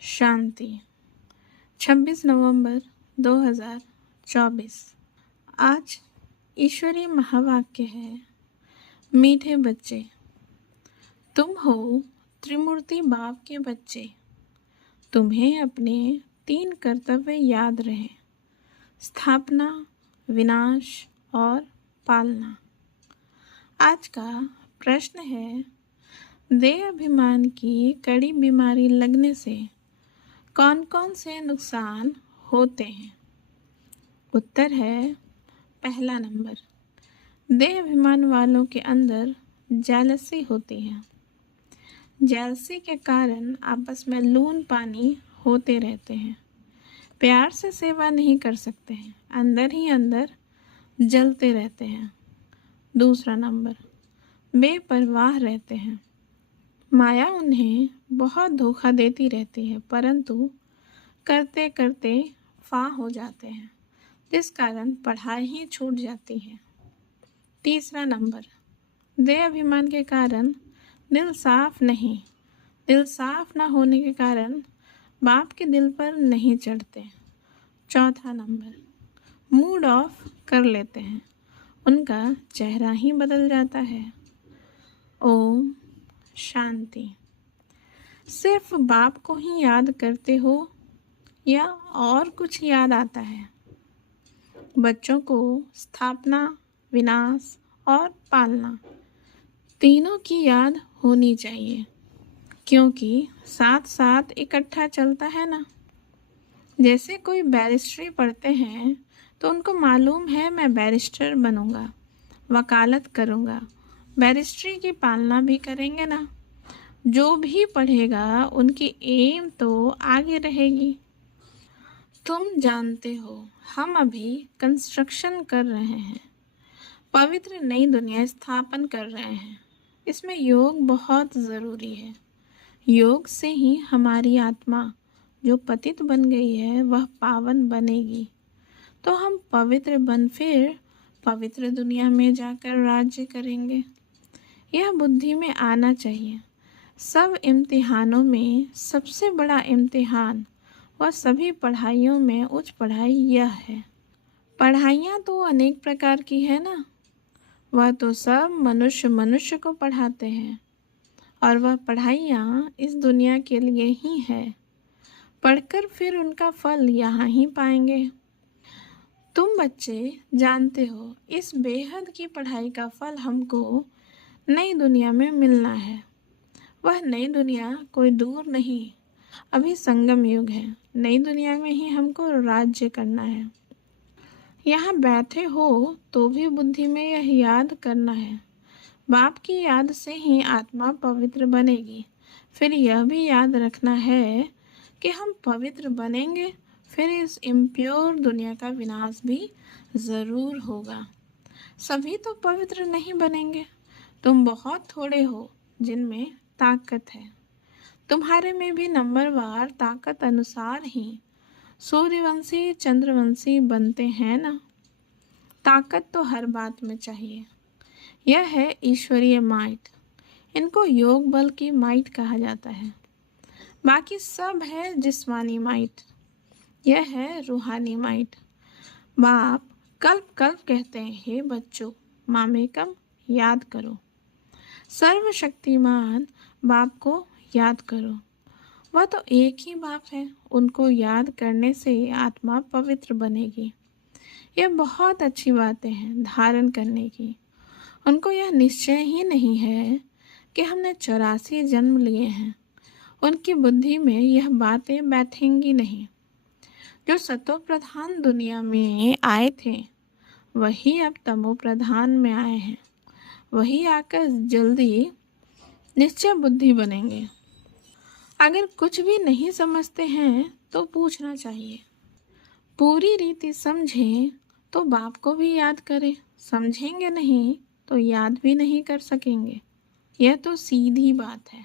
शांति 26 नवंबर 2024। आज ईश्वरीय महावाक्य है, मीठे बच्चे, तुम हो त्रिमूर्ति बाप के बच्चे। तुम्हें अपने 3 कर्तव्य याद रहे, स्थापना, विनाश और पालना। आज का प्रश्न है, देह अभिमान की कड़ी बीमारी लगने से कौन कौन से नुकसान होते हैं? उत्तर है, पहला नंबर, देह अभिमान वालों के अंदर जेलसी होती है। जेलसी के कारण आपस में लून पानी होते रहते हैं, प्यार से सेवा नहीं कर सकते हैं, अंदर ही अंदर जलते रहते हैं। दूसरा नंबर, बेपरवाह रहते हैं। माया उन्हें बहुत धोखा देती रहती है, परंतु करते करते फा हो जाते हैं, जिस कारण पढ़ाई ही छूट जाती है। तीसरा नंबर, देह अभिमान के कारण दिल साफ नहीं। दिल साफ ना होने के कारण बाप के दिल पर नहीं चढ़ते। चौथा नंबर, मूड ऑफ कर लेते हैं, उनका चेहरा ही बदल जाता है। ओम शांति। सिर्फ बाप को ही याद करते हो या और कुछ याद आता है? बच्चों को स्थापना, विनाश और पालना तीनों की याद होनी चाहिए, क्योंकि साथ साथ इकट्ठा चलता है ना। जैसे कोई बैरिस्ट्री पढ़ते हैं तो उनको मालूम है मैं बैरिस्टर बनूंगा, वकालत करूंगा, बैरिस्ट्री की पालना भी करेंगे ना। जो भी पढ़ेगा उनकी एम तो आगे रहेगी। तुम जानते हो, हम अभी कंस्ट्रक्शन कर रहे हैं, पवित्र नई दुनिया स्थापन कर रहे हैं। इसमें योग बहुत ज़रूरी है। योग से ही हमारी आत्मा जो पतित बन गई है वह पावन बनेगी, तो हम पवित्र बन फिर पवित्र दुनिया में जाकर राज्य करेंगे। यह बुद्धि में आना चाहिए। सब इम्तिहानों में सबसे बड़ा इम्तिहान व सभी पढ़ाइयों में उच्च पढ़ाई यह है। पढ़ाइयाँ तो अनेक प्रकार की है ना, वह तो सब मनुष्य को पढ़ाते हैं, और वह पढ़ाइयाँ इस दुनिया के लिए ही है। पढ़कर फिर उनका फल यहाँ ही पाएंगे। तुम बच्चे जानते हो, इस बेहद की पढ़ाई का फल हमको नई दुनिया में मिलना है। वह नई दुनिया कोई दूर नहीं, अभी संगम युग है। नई दुनिया में ही हमको राज्य करना है। यहाँ बैठे हो तो भी बुद्धि में यह याद करना है, बाप की याद से ही आत्मा पवित्र बनेगी। फिर यह भी याद रखना है कि हम पवित्र बनेंगे, फिर इस इम्प्योर दुनिया का विनाश भी ज़रूर होगा। सभी तो पवित्र नहीं बनेंगे। तुम बहुत थोड़े हो जिनमें ताकत है। तुम्हारे में भी नंबरवार ताकत अनुसार ही सूर्यवंशी चंद्रवंशी बनते हैं ना। ताकत तो हर बात में चाहिए। यह है ईश्वरीय माइट। इनको योग बल की माइट कहा जाता है। बाकी सब है जिस्मानी माइट, यह है रूहानी माइट। बाप कल्प कल्प कहते हैं, हे बच्चों, मामेकम याद करो, सर्वशक्तिमान बाप को याद करो। वह तो एक ही बाप है, उनको याद करने से आत्मा पवित्र बनेगी। यह बहुत अच्छी बातें हैं धारण करने की। उनको यह निश्चय ही नहीं है कि हमने 84 जन्म लिए हैं। उनकी बुद्धि में यह बातें बैठेंगी नहीं। जो सतो प्रधान दुनिया में आए थे वही अब तमो प्रधान में आए हैं। वही आकर जल्दी निश्चय बुद्धि बनेंगे। अगर कुछ भी नहीं समझते हैं तो पूछना चाहिए। पूरी रीति समझें तो बाप को भी याद करें, समझेंगे नहीं तो याद भी नहीं कर सकेंगे। यह तो सीधी बात है।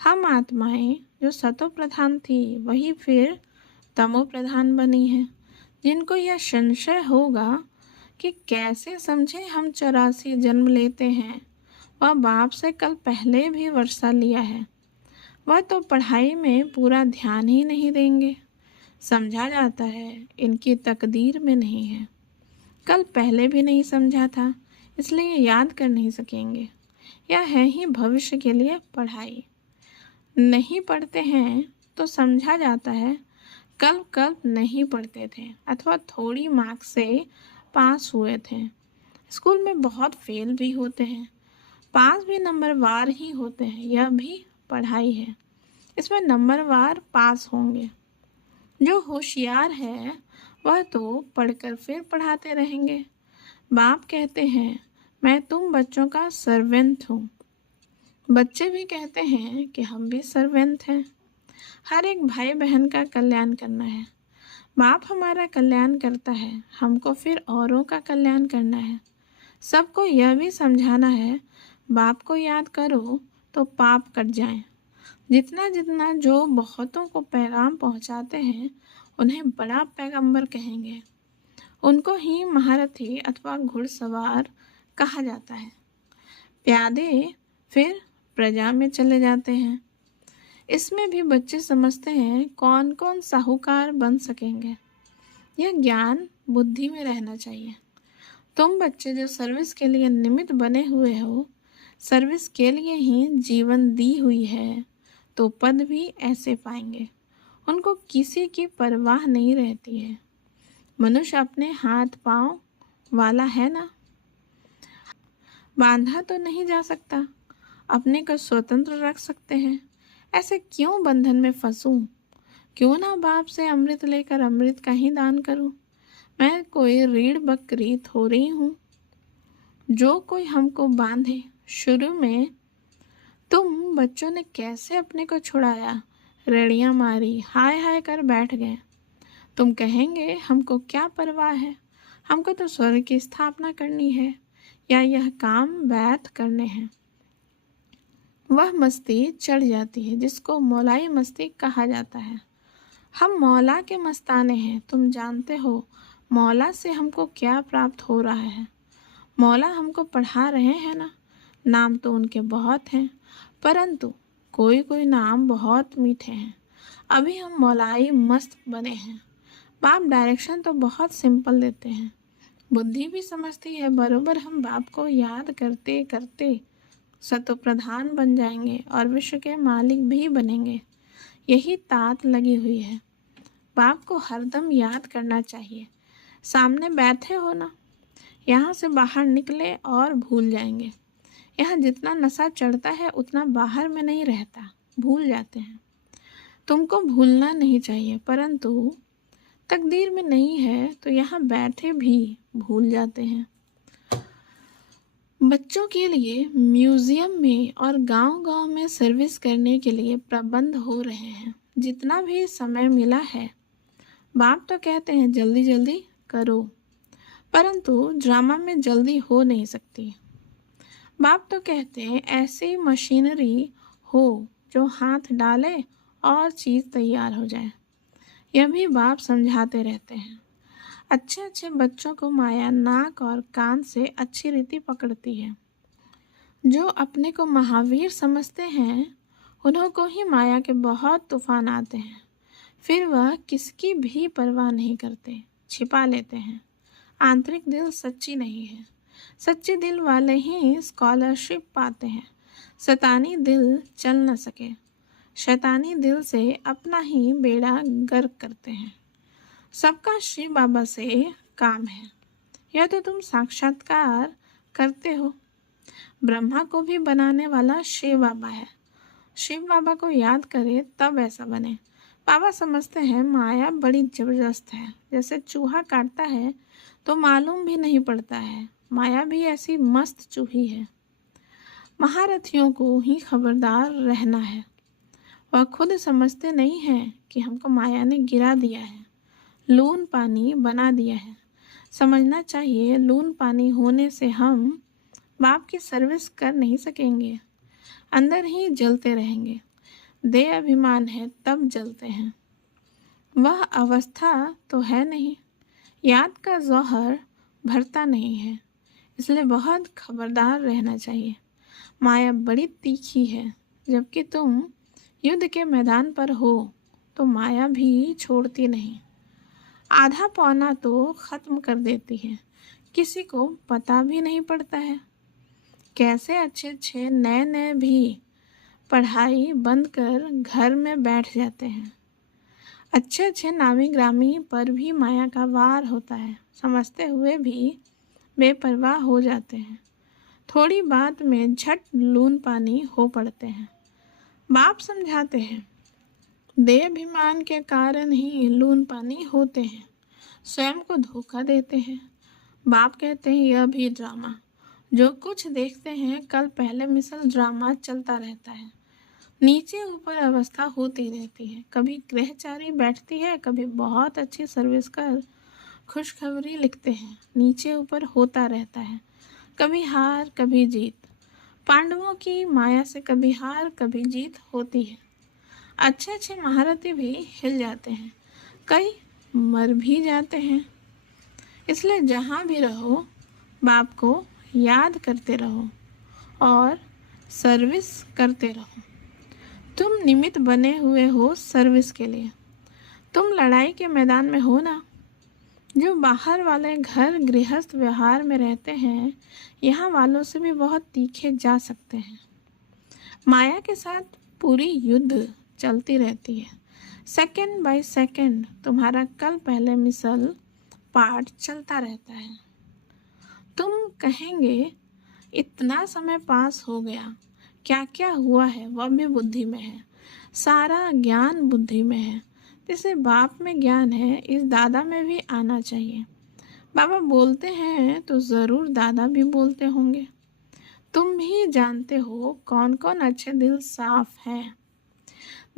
हम आत्माएं जो सतो प्रधान थी वही फिर तमो प्रधान बनी हैं। जिनको यह संशय होगा कि कैसे समझे हम 84 जन्म लेते हैं, वह बाप से कल पहले भी वर्षा लिया है। वह तो पढ़ाई में पूरा ध्यान ही नहीं देंगे। समझा जाता है इनकी तकदीर में नहीं है। कल पहले भी नहीं समझा था, इसलिए याद कर नहीं सकेंगे। यह है ही भविष्य के लिए पढ़ाई। नहीं पढ़ते हैं तो समझा जाता है कल कल नहीं पढ़ते थे अथवा थोड़ी मार्क्स से पास हुए थे। स्कूल में बहुत फेल भी होते हैं, पास भी नंबरवार ही होते हैं। यह भी पढ़ाई है, इसमें नंबरवार पास होंगे। जो होशियार है वह तो पढ़कर फिर पढ़ाते रहेंगे। बाप कहते हैं मैं तुम बच्चों का सर्वेंट हूँ। बच्चे भी कहते हैं कि हम भी सर्वेंट हैं। हर एक भाई बहन का कल्याण करना है। बाप हमारा कल्याण करता है, हमको फिर औरों का कल्याण करना है। सबको यह भी समझाना है बाप को याद करो तो पाप कट जाएं। जितना जितना जो बहुतों को पैगाम पहुंचाते हैं उन्हें बड़ा पैगंबर कहेंगे। उनको ही महारथी अथवा घुड़सवार कहा जाता है। प्यादे फिर प्रजा में चले जाते हैं। इसमें भी बच्चे समझते हैं कौन कौन साहूकार बन सकेंगे। यह ज्ञान बुद्धि में रहना चाहिए। तुम बच्चे जो सर्विस के लिए निमित्त बने हुए हो, सर्विस के लिए ही जीवन दी हुई है, तो पद भी ऐसे पाएंगे। उनको किसी की परवाह नहीं रहती है। मनुष्य अपने हाथ पांव वाला है ना, बांधा तो नहीं जा सकता। अपने को स्वतंत्र रख सकते हैं। ऐसे क्यों बंधन में फंसूं? क्यों ना बाप से अमृत लेकर अमृत का ही दान करूं? मैं कोई रीढ़ बकरी थोड़ी हूँ जो कोई हमको बांधे। शुरू में तुम बच्चों ने कैसे अपने को छुड़ाया, रेड़ियाँ मारी, हाय हाय कर बैठ गए। तुम कहेंगे हमको क्या परवाह है, हमको तो स्वर्ग की स्थापना करनी है या यह काम बैठ करने हैं। वह मस्ती चढ़ जाती है जिसको मौलाई मस्ती कहा जाता है। हम मौला के मस्ताने हैं। तुम जानते हो मौला से हमको क्या प्राप्त हो रहा है। मौला हमको पढ़ा रहे हैं ना। नाम तो उनके बहुत हैं, परंतु कोई कोई नाम बहुत मीठे हैं। अभी हम मौलाई मस्त बने हैं। बाप डायरेक्शन तो बहुत सिंपल देते हैं। बुद्धि भी समझती है बरोबर। हम बाप को याद करते करते सतोप्रधान बन जाएंगे और विश्व के मालिक भी बनेंगे। यही तात लगी हुई है। बाप को हरदम याद करना चाहिए। सामने बैठे हो ना, यहाँ से बाहर निकले और भूल जाएंगे। यहाँ जितना नशा चढ़ता है उतना बाहर में नहीं रहता, भूल जाते हैं। तुमको भूलना नहीं चाहिए, परंतु तकदीर में नहीं है तो यहाँ बैठे भी भूल जाते हैं। बच्चों के लिए म्यूजियम में और गांव-गांव में सर्विस करने के लिए प्रबंध हो रहे हैं। जितना भी समय मिला है, बाप तो कहते हैं जल्दी जल्दी करो, परंतु ड्रामा में जल्दी हो नहीं सकती। बाप तो कहते हैं ऐसी मशीनरी हो जो हाथ डाले और चीज़ तैयार हो जाए। यह भी बाप समझाते रहते हैं। अच्छे अच्छे बच्चों को माया नाक और कान से अच्छी रीति पकड़ती है। जो अपने को महावीर समझते हैं उन्हों को ही माया के बहुत तूफान आते हैं। फिर वह किसकी भी परवाह नहीं करते, छिपा लेते हैं। आंतरिक दिल सच्ची नहीं है। सच्चे दिल वाले ही स्कॉलरशिप पाते हैं। शैतानी दिल चल न सके। शैतानी दिल से अपना ही बेड़ा गर्क करते हैं। सबका शिव बाबा से काम है। यह तो तुम साक्षात्कार करते हो। ब्रह्मा को भी बनाने वाला शिव बाबा है। शिव बाबा को याद करे तब ऐसा बने। बाबा समझते हैं माया बड़ी जबरदस्त है। जैसे चूहा काटता है तो मालूम भी नहीं पड़ता है, माया भी ऐसी मस्त चूही है। महारथियों को ही खबरदार रहना है। वह खुद समझते नहीं हैं कि हमको माया ने गिरा दिया है, लून पानी बना दिया है। समझना चाहिए लून पानी होने से हम बाप की सर्विस कर नहीं सकेंगे, अंदर ही जलते रहेंगे। देह अभिमान है तब जलते हैं, वह अवस्था तो है नहीं। याद का जौहर भरता नहीं है, इसलिए बहुत खबरदार रहना चाहिए। माया बड़ी तीखी है, जबकि तुम युद्ध के मैदान पर हो तो माया भी छोड़ती नहीं। आधा पौना तो खत्म कर देती है, किसी को पता भी नहीं पड़ता है। कैसे अच्छे अच्छे नए नए भी पढ़ाई बंद कर घर में बैठ जाते हैं। अच्छे अच्छे नामी ग्रामी पर भी माया का वार होता है, समझते हुए भी बेपरवाह हो जाते हैं। थोड़ी बात में झट लून पानी हो पड़ते हैं। बाप समझाते हैं, देहाभिमान के कारण ही लून पानी होते हैं, स्वयं को धोखा देते हैं। बाप कहते हैं यह भी ड्रामा, जो कुछ देखते हैं कल पहले मिसल ड्रामा चलता रहता है। नीचे ऊपर अवस्था होती रहती है, कभी गृहचारी बैठती है, कभी बहुत अच्छी सर्विस कर खुशखबरी लिखते हैं। नीचे ऊपर होता रहता है, कभी हार कभी जीत। पांडवों की माया से कभी हार कभी जीत होती है। अच्छे अच्छे महारथी भी हिल जाते हैं, कई मर भी जाते हैं। इसलिए जहाँ भी रहो बाप को याद करते रहो और सर्विस करते रहो। तुम निमित्त बने हुए हो सर्विस के लिए। तुम लड़ाई के मैदान में हो ना। जो बाहर वाले घर गृहस्थ व्यवहार में रहते हैं, यहाँ वालों से भी बहुत तीखे जा सकते हैं। माया के साथ पूरी युद्ध चलती रहती है। सेकंड बाय सेकंड तुम्हारा कल पहले मिसल पाठ चलता रहता है। तुम कहेंगे इतना समय पास हो गया, क्या क्या हुआ है वह भी बुद्धि में है, सारा ज्ञान बुद्धि में है। जैसे बाप में ज्ञान है, इस दादा में भी आना चाहिए। बाबा बोलते हैं तो ज़रूर दादा भी बोलते होंगे। तुम भी जानते हो कौन कौन अच्छे दिल साफ हैं।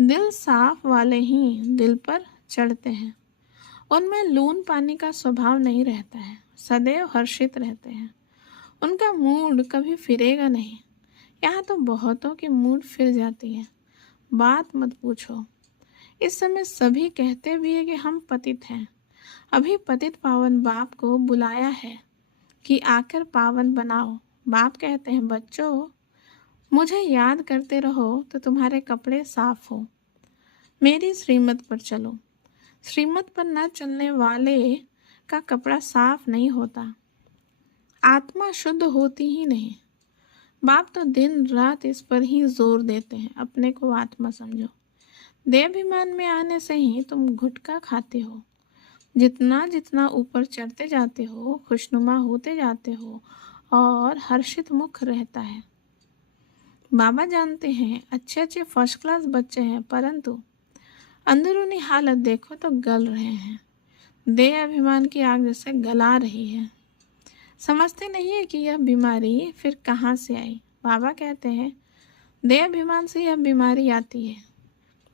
दिल साफ वाले ही दिल पर चढ़ते हैं। उनमें लून पानी का स्वभाव नहीं रहता है, सदैव हर्षित रहते हैं। उनका मूड कभी फिरेगा नहीं। यहाँ तो बहुतों की मूड फिर जाती है, बात मत पूछो। इस समय सभी कहते भी है कि हम पतित हैं। अभी पतित पावन बाप को बुलाया है कि आकर पावन बनाओ। बाप कहते हैं बच्चों, मुझे याद करते रहो तो तुम्हारे कपड़े साफ हो। मेरी श्रीमत पर चलो। श्रीमत पर न चलने वाले का कपड़ा साफ नहीं होता, आत्मा शुद्ध होती ही नहीं। बाप तो दिन रात इस पर ही जोर देते हैं, अपने को आत्मा समझो। देहाभिमान में आने से ही तुम गुटखा खाते हो। जितना जितना ऊपर चढ़ते जाते हो, खुशनुमा होते जाते हो और हर्षित मुख रहता है। बाबा जानते हैं अच्छे अच्छे फर्स्ट क्लास बच्चे हैं, परंतु अंदरूनी हालत देखो तो गल रहे हैं। देह अभिमान की आग जैसे गला रही है। समझते नहीं है कि यह बीमारी फिर कहाँ से आई। बाबा कहते हैं देह अभिमान से यह बीमारी आती है,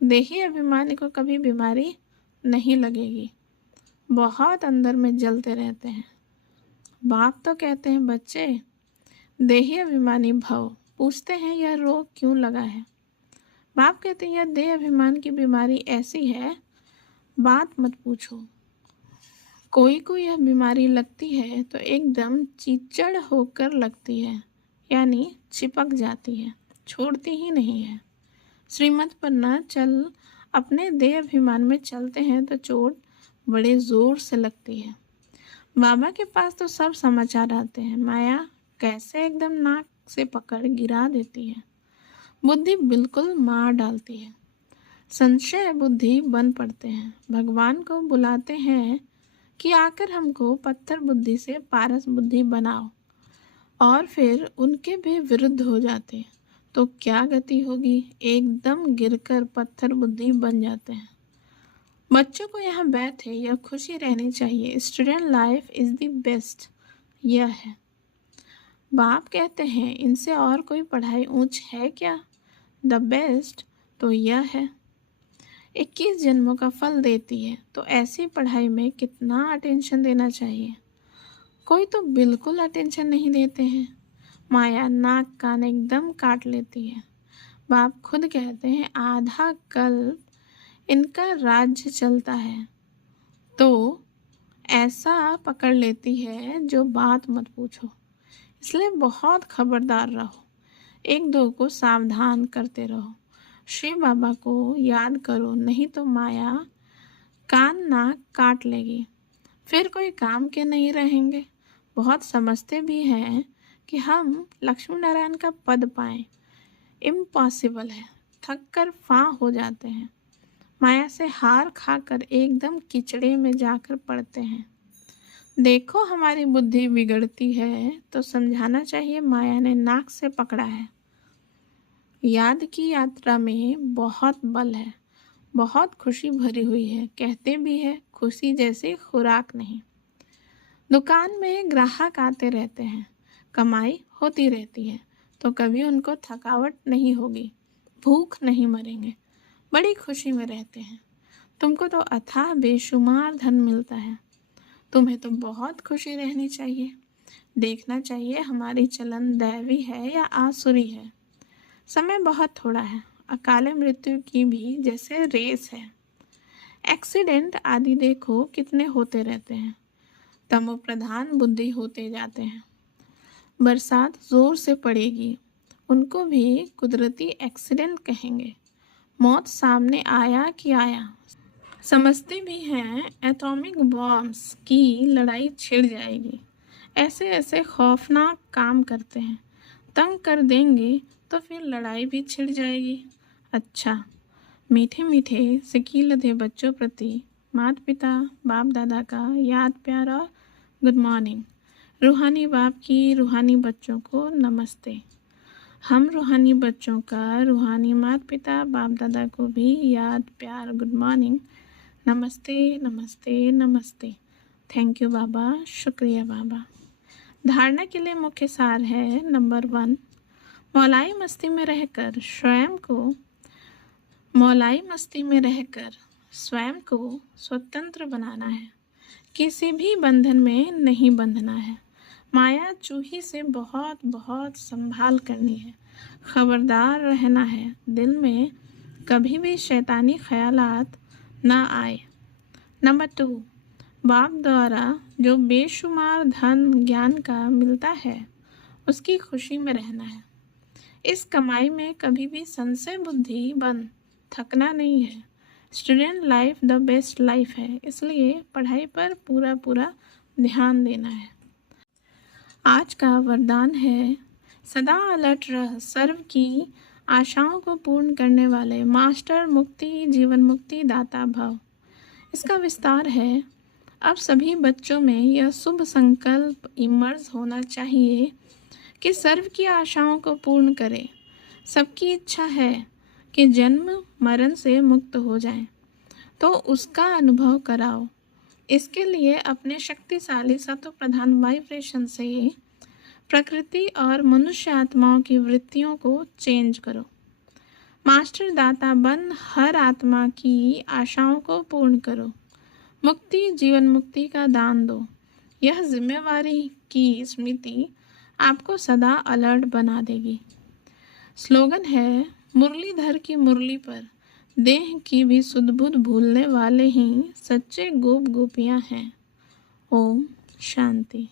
देही अभिमानी को कभी बीमारी नहीं लगेगी। बहुत अंदर में जलते रहते हैं। बाप तो कहते हैं बच्चे देही अभिमानी भव। पूछते हैं यह रोग क्यों लगा है। बाप कहते हैं यह देह अभिमान की बीमारी ऐसी है, बात मत पूछो। कोई को यह बीमारी लगती है तो एकदम चीचड़ होकर लगती है, यानी चिपक जाती है, छोड़ती ही नहीं है। श्रीमत पर न चल अपने देह अभिमान में चलते हैं तो चोट बड़े जोर से लगती है। बाबा के पास तो सब समाचार आते हैं, माया कैसे एकदम नाक से पकड़ गिरा देती है, बुद्धि बिल्कुल मार डालती है। संशय बुद्धि बन पड़ते हैं। भगवान को बुलाते हैं कि आकर हमको पत्थर बुद्धि से पारस बुद्धि बनाओ, और फिर उनके भी विरुद्ध हो जाते हैं तो क्या गति होगी, एकदम गिरकर पत्थर बुद्धि बन जाते हैं। बच्चों को यहाँ बैठे यह खुशी रहनी चाहिए, student life is the best. यह है बाप कहते हैं इनसे और कोई पढ़ाई ऊंच है क्या। द बेस्ट तो यह है, 21 जन्मों का फल देती है। तो ऐसी पढ़ाई में कितना अटेंशन देना चाहिए। कोई तो बिल्कुल अटेंशन नहीं देते हैं। माया नाक कान एकदम काट लेती है। बाप खुद कहते हैं आधा कल्प इनका राज्य चलता है, तो ऐसा पकड़ लेती है जो बात मत पूछो। इसलिए बहुत खबरदार रहो, एक दो को सावधान करते रहो। शिव बाबा को याद करो, नहीं तो माया कान नाक काट लेगी, फिर कोई काम के नहीं रहेंगे। बहुत समझते भी हैं कि हम लक्ष्मी नारायण का पद पाएं, इम्पॉसिबल है। थक कर फां हो जाते हैं, माया से हार खाकर एकदम कीचड़े में जाकर पड़ते हैं। देखो हमारी बुद्धि बिगड़ती है तो समझाना चाहिए माया ने नाक से पकड़ा है। याद की यात्रा में बहुत बल है, बहुत खुशी भरी हुई है। कहते भी है खुशी जैसी खुराक नहीं। दुकान में ग्राहक आते रहते हैं, कमाई होती रहती है, तो कभी उनको थकावट नहीं होगी, भूख नहीं मरेंगे, बड़ी खुशी में रहते हैं। तुमको तो अथाह बेशुमार धन मिलता है, तुम्हें तो बहुत खुशी रहनी चाहिए। देखना चाहिए हमारी चलन दैवी है या आसुरी है। समय बहुत थोड़ा है, अकाले मृत्यु की भी जैसे रेस है। एक्सीडेंट आदि देखो कितने होते रहते हैं, तमो प्रधान बुद्धि होते जाते हैं। बरसात जोर से पड़ेगी, उनको भी कुदरती एक्सीडेंट कहेंगे। मौत सामने आया कि आया। समझते भी हैं एटॉमिक बॉम्ब्स की लड़ाई छिड़ जाएगी। ऐसे ऐसे खौफनाक काम करते हैं, तंग कर देंगे तो फिर लड़ाई भी छिड़ जाएगी। अच्छा, मीठे मीठे सिकीलधे बच्चों प्रति माता पिता बाप दादा का याद प्यार और गुड मॉर्निंग। रूहानी बाप की रूहानी बच्चों को नमस्ते। हम रूहानी बच्चों का रूहानी माता पिता बाप दादा को भी याद प्यार गुड मॉर्निंग, नमस्ते नमस्ते नमस्ते। थैंक यू बाबा, शुक्रिया बाबा। धारणा के लिए मुख्य सार है नंबर 1, मौलाई मस्ती में रहकर स्वयं को स्वतंत्र बनाना है। किसी भी बंधन में नहीं बंधना है। माया चूही से बहुत बहुत संभाल करनी है, खबरदार रहना है, दिल में कभी भी शैतानी ख्यालात ना आए। नंबर 2, बाप द्वारा जो बेशुमार धन ज्ञान का मिलता है उसकी खुशी में रहना है। इस कमाई में कभी भी संशय बुद्धि बंद, थकना नहीं है। Student life the best life है, इसलिए पढ़ाई पर पूरा पूरा ध्यान देना है। आज का वरदान है, सदा अलर्ट रह, सर्व की आशाओं को पूर्ण करने वाले मास्टर मुक्ति जीवन मुक्ति दाता भव। इसका विस्तार है, अब सभी बच्चों में यह शुभ संकल्प इमर्ज होना चाहिए कि सर्व की आशाओं को पूर्ण करे। सबकी इच्छा है कि जन्म मरण से मुक्त हो जाएं, तो उसका अनुभव कराओ। इसके लिए अपने शक्तिशाली सत्व प्रधान वाइब्रेशन से प्रकृति और मनुष्य आत्माओं की वृत्तियों को चेंज करो। मास्टर दाता बन हर आत्मा की आशाओं को पूर्ण करो। मुक्ति जीवन मुक्ति का दान दो। यह जिम्मेवारी की स्मृति आपको सदा अलर्ट बना देगी। स्लोगन है, मुरलीधर की मुरली पर देह की भी सुध बुध भूलने वाले ही सच्चे गोप गोपियां हैं। ओम शांति।